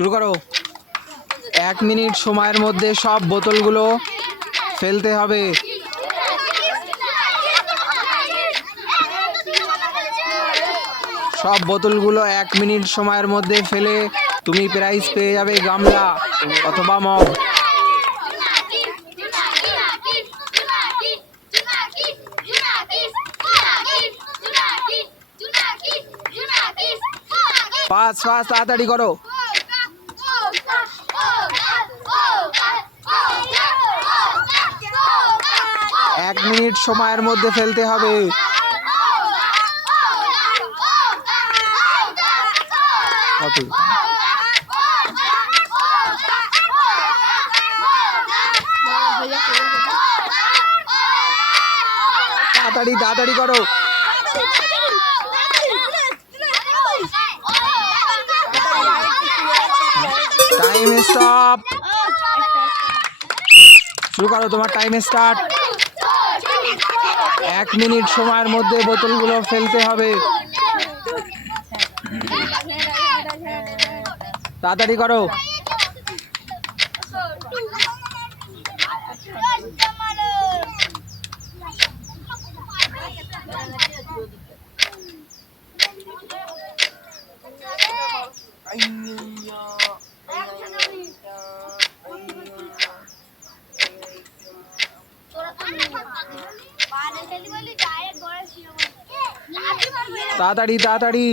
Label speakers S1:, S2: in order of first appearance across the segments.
S1: শুরু করো। এক মিনিট সময়ের মধ্যে সব বোতলগুলো ফেলতে হবে। সব বোতলগুলো এক মিনিট সময়ের মধ্যে ফেলে তুমি প্রাইজ পেয়ে যাবে গামলা অথবা মগ। পাঁচ পাঁচ তাড়াতাড়ি করো। এক মিনিট সময়ের মধ্যে ফেলতে হবে। তাড়াতাড়ি তাড়াতাড়ি করো। টাইম স্টপ শুরু করো তোমার টাইম স্টার্ট এক মিনিট সময়ের মধ্যে বোতলগুলো ফেলতে হবে। তাড়াতাড়ি করো। তাড়াতাড়ি তাড়াতাড়ি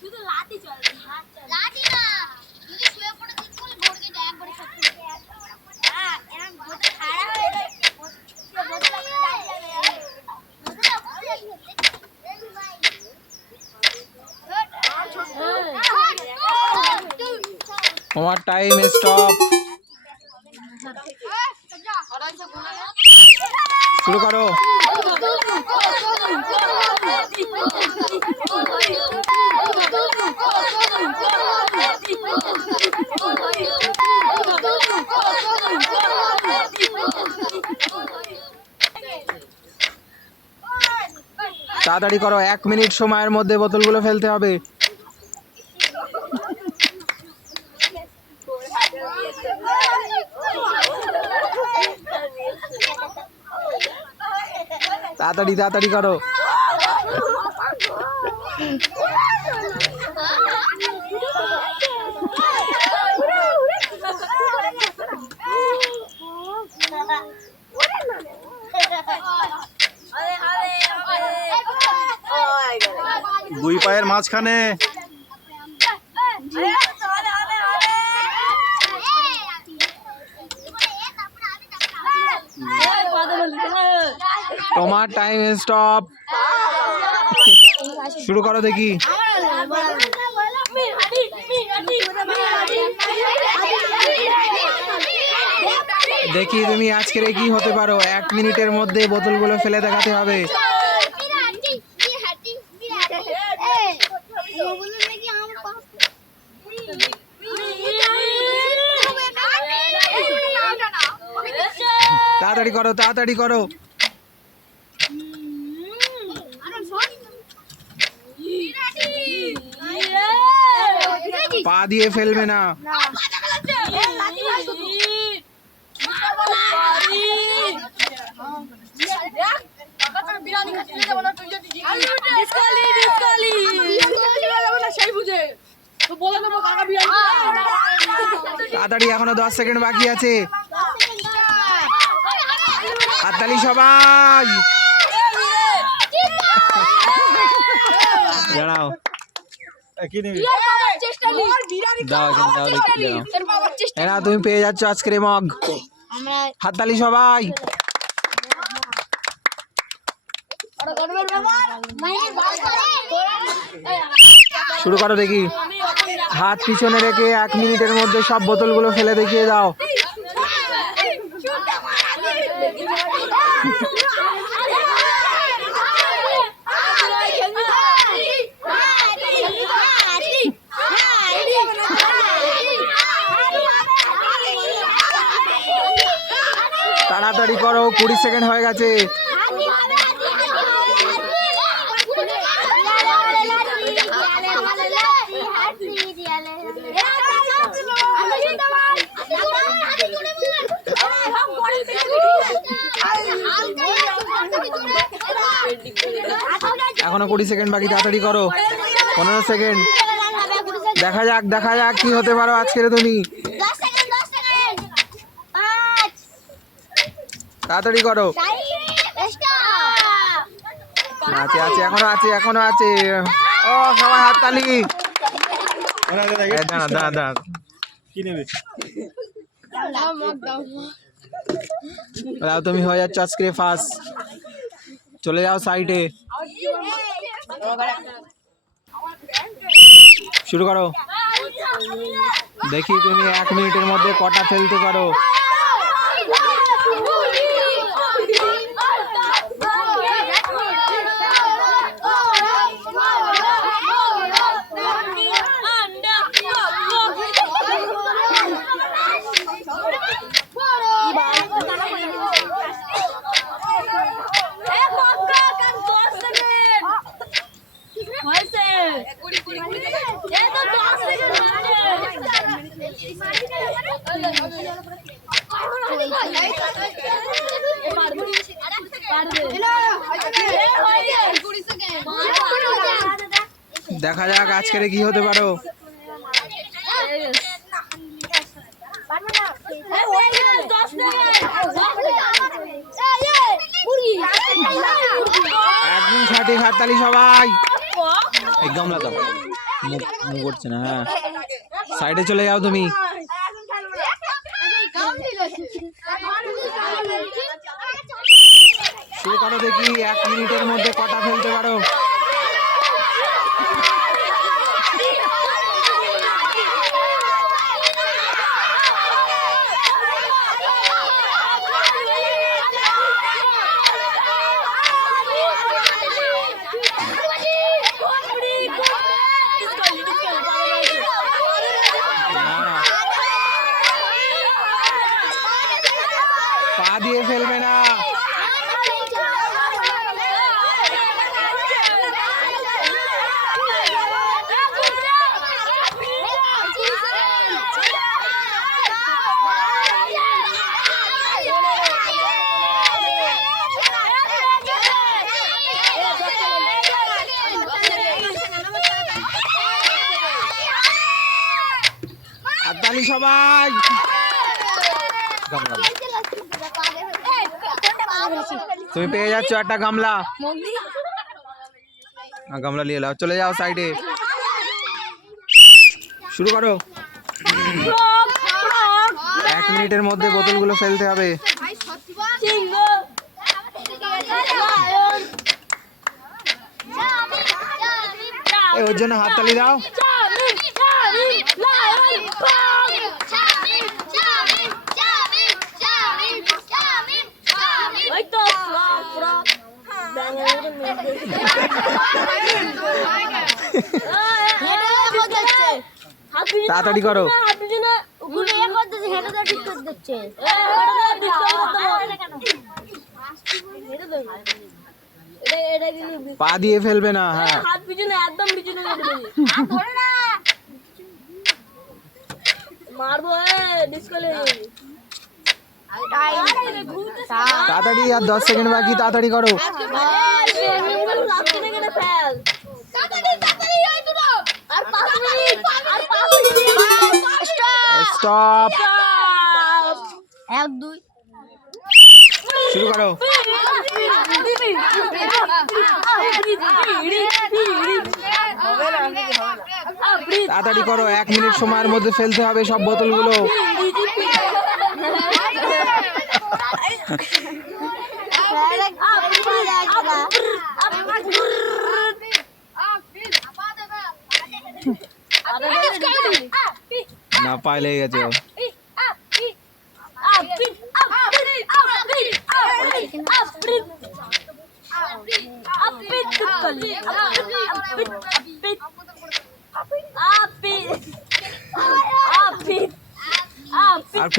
S2: শুধু লাঠি চলে লাঠি না যদি শুয়ে পড়ে দিন বলে ভোর কেটে একবারে সব হ্যাঁ এরকম বোতল খাড়া হয়ে যায় বোতল আপনি দাঁড়িয়ে যাবে বোতল
S1: তোমার টাইম স্টপ শুরু করো। তাড়াতাড়ি করো এক মিনিট সময়ের মধ্যে বোতলগুলো ফেলতে হবে। তাড়াতাড়ি তাড়াতাড়ি করো।
S3: দুই পায়ের মাঝখানে।
S1: টাইম স্টপ শুরু করো দেখি। দেখি তুমি আজকের কি হতে পারো। এক মিনিটের মধ্যে বোতলগুলো ফেলে দেখাতে হবে। তাড়াতাড়ি করো তাড়াতাড়ি করো। পা দিয়ে ফেলবে না। তাড়াতাড়ি এখনও দশ সেকেন্ড বাকি আছে। হাততালি সবাই। দাঁড়াও।
S3: কি নিবি
S1: দাও দাও এরা তুমি পেয়ে যাচ্ছ আজকের মগ
S2: আমরা
S1: হাততালি সবাই শুরু করো দেখি হাত পিছনে রেখে এক মিনিটের মধ্যে সব বোতলগুলো ফেলে দেখিয়ে দাও তাড়াতাড়ি করো, কুড়ি সেকেন্ড হয়ে গেছে। এখনও কুড়ি সেকেন্ড বাকি, তাড়াতাড়ি করো। পনেরো সেকেন্ড। দেখা যাক দেখা যাক কি হতে পারো আজকের তুমি। তাড়াতাড়ি করো। আছে আছে এখনও আছে এখনও আছে। ও সবাই দাঁড়া দাঁড়া দাঁড়া।
S3: কি নেবে?
S1: দাও তুমি হয়ে যাচ্ছ আজকে ফার্স্ট চলে যাও সাইডে শুরু করো। দেখি তুমি এক মিনিটের মধ্যে কটা ফেলতে পারো। দেখা যাক আজকের কি হতে পারো। একদম সঠিক হাততালি সবাই। একদম লাগাও মুখ করছে না হ্যাঁ। সাইডে চলে যাও তুমি। করো দেখি এক মিনিটের মধ্যে কটা ফেলতে পারো। দিয়ে ফেলবে না। হাততালি সবাই। তুমি পেয়ে যাচ্ছ একটা গামলা। গামলা নিয়ে নাও। চলে যাও সাইডে শুরু করো। এক মিনিটের মধ্যে বোতলগুলো ফেলতে হবে। ওর জন্য হাততালি দাও। তাড়াতাড়ি করো। পা দিয়ে ফেলবে না হ্যাঁ।
S4: হাত পিছনে একদম পিছনে মারবো
S1: তাড়াতাড়ি আর দশ সেকেন্ড বাকি তাড়াতাড়ি করো। স্টপ
S2: এক দুই
S1: শুরু করো। তাড়াতাড়ি করো এক মিনিট সময়ের মধ্যে ফেলতে হবে সব বোতলগুলো। না পাইলে গেছে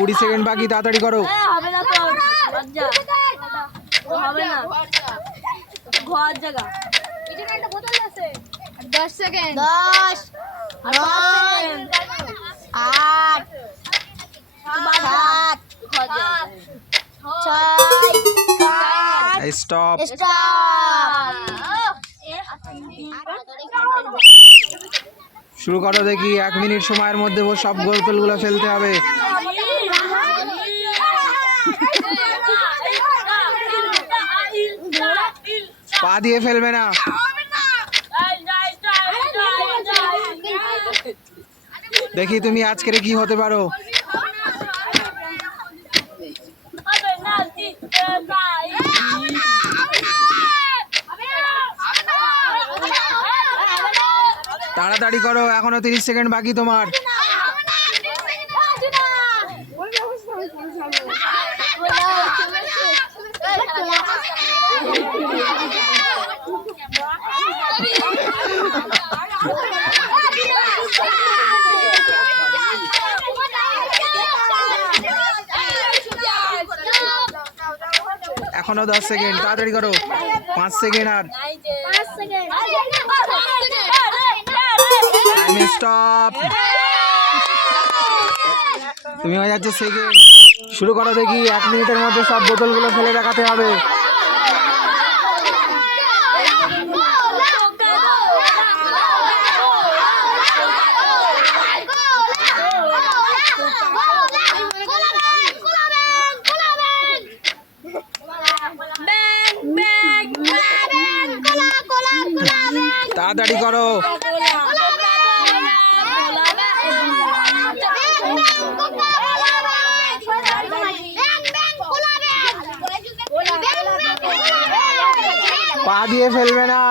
S1: কুড়ি সেকেন্ড বাকি তাড়াতাড়ি করো।
S4: হবে না তো হবে না। ঘর জায়গা।
S2: দশ সেকেন্ড। দশ নয় আট সাত ছয় পাঁচ
S1: স্টপ
S2: স্টপ শুরু করো দেখি এক মিনিট সময়ের মধ্যে সব বোতলগুলো ফেলতে হবে। পা দিয়ে ফেলবে না। দেখি তুমি আজকের কি হতে পারো। তাড়াতাড়ি করো, এখনও তিরিশ সেকেন্ড বাকি তোমার। এখনও দশ সেকেন্ড, তাড়াতাড়ি করো। পাঁচ সেকেন্ড আর। স্টপ তুমি হয়ে যাচ্ছে সেকেন্ড শুরু করো দেখি, এক মিনিটের মধ্যে সব বোতলগুলো ফেলে দেখাতে হবে। তাড়াতাড়ি করো। পা দিয়ে ফেলবে না।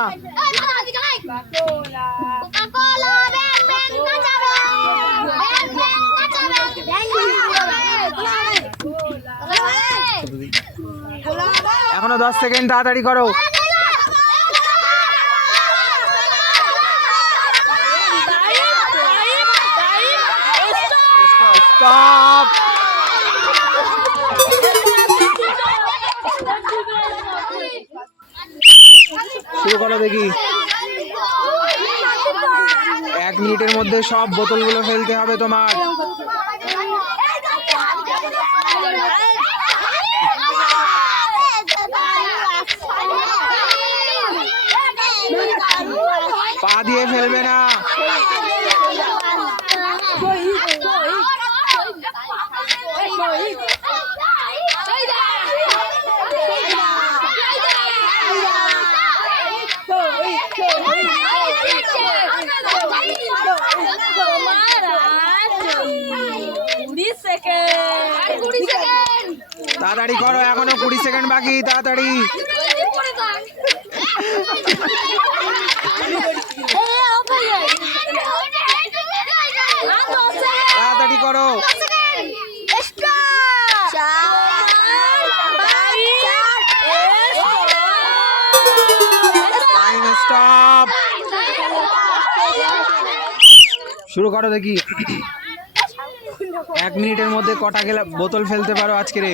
S2: এখনও দশ সেকেন্ড তাড়াতাড়ি করো। স্টপ শুরু করো দেখি। এক মিনিটের মধ্যে সব বোতলগুলো ফেলতে হবে তোমার। পা দিয়ে ফেলবে না। তাড়াতাড়ি করো এখনও কুড়ি সেকেন্ড বাকি তাড়াতাড়ি। তাড়াতাড়ি করো। স্টপ শুরু করো দেখি এক মিনিটের মধ্যে কটা গেলা বোতল ফেলতে পারো আজকে রে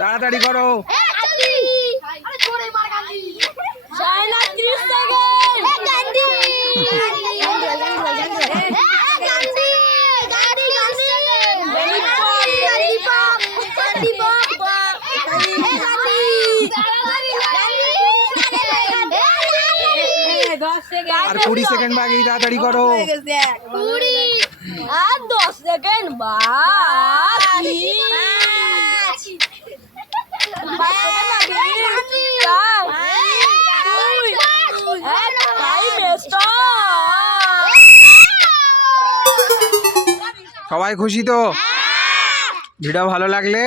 S2: তাড়াতাড়ি করো আর কুড়ি সেকেন্ড বাকি তাড়াতাড়ি করো।
S1: আর দশ সেকেন্ড বাকি।
S2: সবাই খুশি তো? ভিডিও ভালো লাগলে?